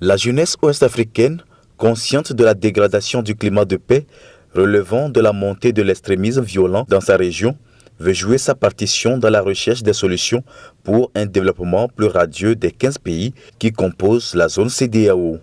La jeunesse ouest-africaine, consciente de la dégradation du climat de paix, relevant de la montée de l'extrémisme violent dans sa région, veut jouer sa partition dans la recherche des solutions pour un développement plus radieux des 15 pays qui composent la zone CEDEAO.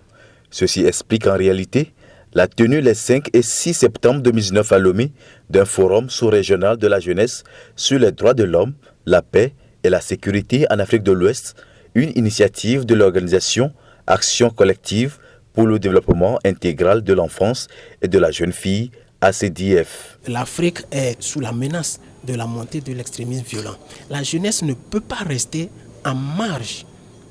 Ceci explique en réalité la tenue les 5 et 6 septembre 2019 à Lomé d'un forum sous-régional de la jeunesse sur les droits de l'homme, la paix et la sécurité en Afrique de l'Ouest, une initiative de l'organisation Action collective pour le développement intégral de l'enfance et de la jeune fille, ACDF. L'Afrique est sous la menace de la montée de l'extrémisme violent. La jeunesse ne peut pas rester en marge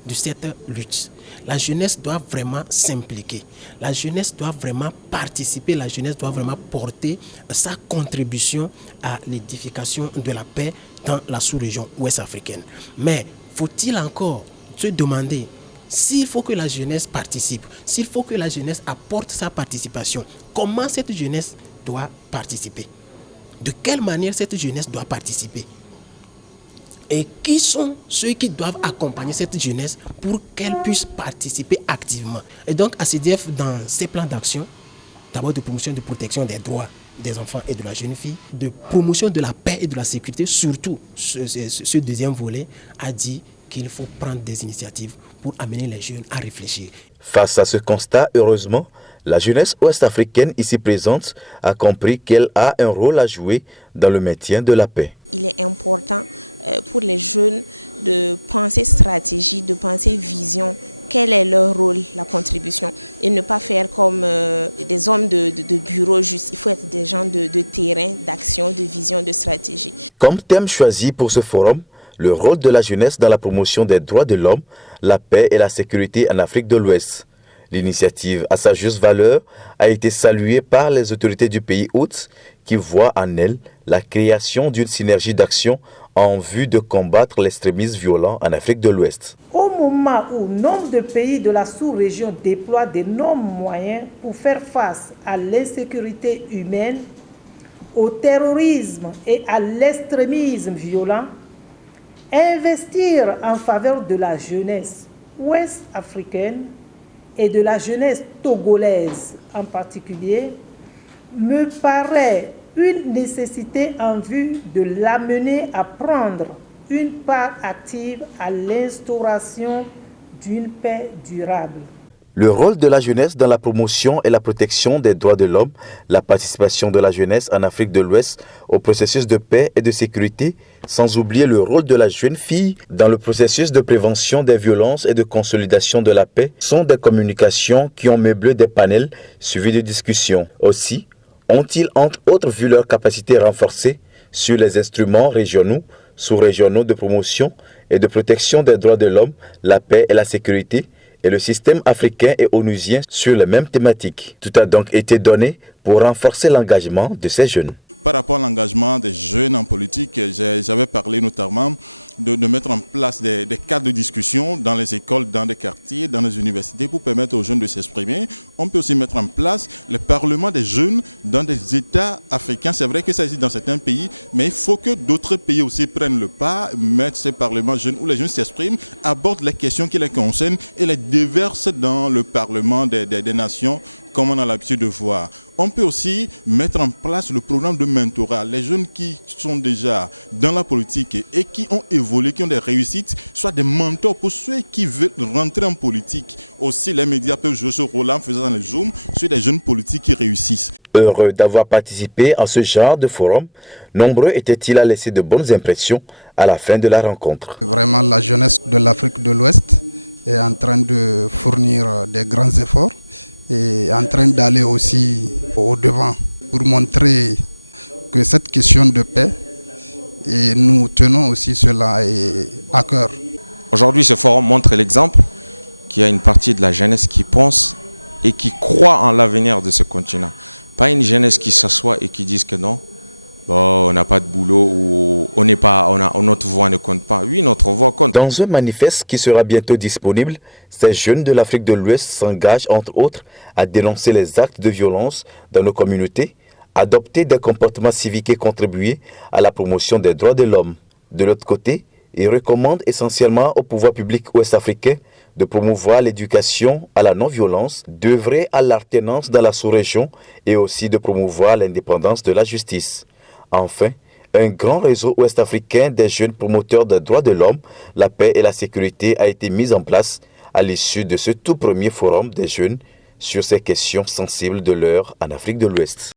de cette lutte. La jeunesse doit vraiment s'impliquer. La jeunesse doit vraiment participer. La jeunesse doit vraiment porter sa contribution à l'édification de la paix dans la sous-région ouest-africaine. Mais faut-il encore se demander s'il faut que la jeunesse participe, s'il faut que la jeunesse apporte sa participation, comment cette jeunesse doit participer? De quelle manière cette jeunesse doit participer? Et qui sont ceux qui doivent accompagner cette jeunesse pour qu'elle puisse participer activement? Et donc, ACDF, dans ses plans d'action, d'abord de promotion et de protection des droits des enfants et de la jeune fille, de promotion de la paix et de la sécurité, surtout ce deuxième volet, a dit qu'il faut prendre des initiatives pour amener les jeunes à réfléchir. Face à ce constat, heureusement, la jeunesse ouest-africaine ici présente a compris qu'elle a un rôle à jouer dans le maintien de la paix. Il est important pour les jeunes de penser stratégie, de penser vision. Quel est leur rôle, la contribution? Et ne pas faire comme des hommes de bureau juste. Il faut être des gens de terrain, d'action, de vision, de stratégie. Comme thème choisi pour ce forum, le rôle de la jeunesse dans la promotion des droits de l'homme, la paix et la sécurité en Afrique de l'Ouest. L'initiative, à sa juste valeur, a été saluée par les autorités du pays hôte qui voient en elle la création d'une synergie d'action en vue de combattre l'extrémisme violent en Afrique de l'Ouest. Au moment où nombre de pays de la sous-région déploient d'énormes moyens pour faire face à l'insécurité humaine, au terrorisme et à l'extrémisme violent, investir en faveur de la jeunesse ouest-africaine et de la jeunesse togolaise en particulier me paraît une nécessité en vue de l'amener à prendre une part active à l'instauration d'une paix durable. Le rôle de la jeunesse dans la promotion et la protection des droits de l'homme, la participation de la jeunesse en Afrique de l'Ouest au processus de paix et de sécurité, sans oublier le rôle de la jeune fille dans le processus de prévention des violences et de consolidation de la paix, sont des communications qui ont meublé des panels suivis de discussions. Aussi, ont-ils entre autres vu leur capacité renforcée sur les instruments régionaux, sous-régionaux de promotion et de protection des droits de l'homme, la paix et la sécurité, et le système africain et onusien sur les mêmes thématiques. Tout a donc été donné pour renforcer l'engagement de ces jeunes. Par rapport à l'engagement des jeunes en politique, j'avais parlé notamment de mettre en place des cadres de discussion dans les écoles, dans les quartiers, dans les universités pour permettre aux jeunes de s'exprimer. On peut aussi mettre en place le parlement des jeunes dans des États africains. C'est vrai que ça existe dans certains pays, mais il faut que d'autres pays aussi prennent le pas, mettent ces parlements jeunes où les jeunes s'expriment, abordent les questions qui les concernent et les déversent dans le parlement des nations, comme on a l'habitude de voir. On peut aussi mettre en place le programme de mentorat. Les jeunes qui sont déjà dans la politique et qui ont évolué, qui ont des réussites, soit des mentors pour ceux qui veulent rentrer en politique. Aussi, les médias peuvent jouer ce rôle en faisant les zooms sur des jeunes politiques qui réussissent. Heureux d'avoir participé à ce genre de forum, nombreux étaient-ils à laisser de bonnes impressions à la fin de la rencontre. Vraiment, la jeunesse de l'Afrique de l'Ouest est en train de fournir des grands efforts et en train d'aller aussi au-devant pour montrer que cette question de paix, et nous tenons aussi cela à cœur. Aujourd'hui, ce forum montre l'exemple qu'il y a une partie de la jeunesse qui pense et qui croit en l'avenir de ce continent. Pas une jeunesse qui s'assoit et qui dit que non, bon, on n'a pas de boulot ou notre voix ne compte pas. Oui, notre voix compte. Dans un manifeste qui sera bientôt disponible, ces jeunes de l'Afrique de l'Ouest s'engagent entre autres à dénoncer les actes de violence dans nos communautés, adopter des comportements civiques et contribuer à la promotion des droits de l'homme. De l'autre côté, ils recommandent essentiellement au pouvoir public ouest-africain de promouvoir l'éducation à la non-violence, d'œuvrer à l'alternance dans la sous-région et aussi de promouvoir l'indépendance de la justice. Enfin, un grand réseau ouest-africain des jeunes promoteurs des droits de l'homme, la paix et la sécurité a été mis en place à l'issue de ce tout premier forum des jeunes sur ces questions sensibles de l'heure en Afrique de l'Ouest.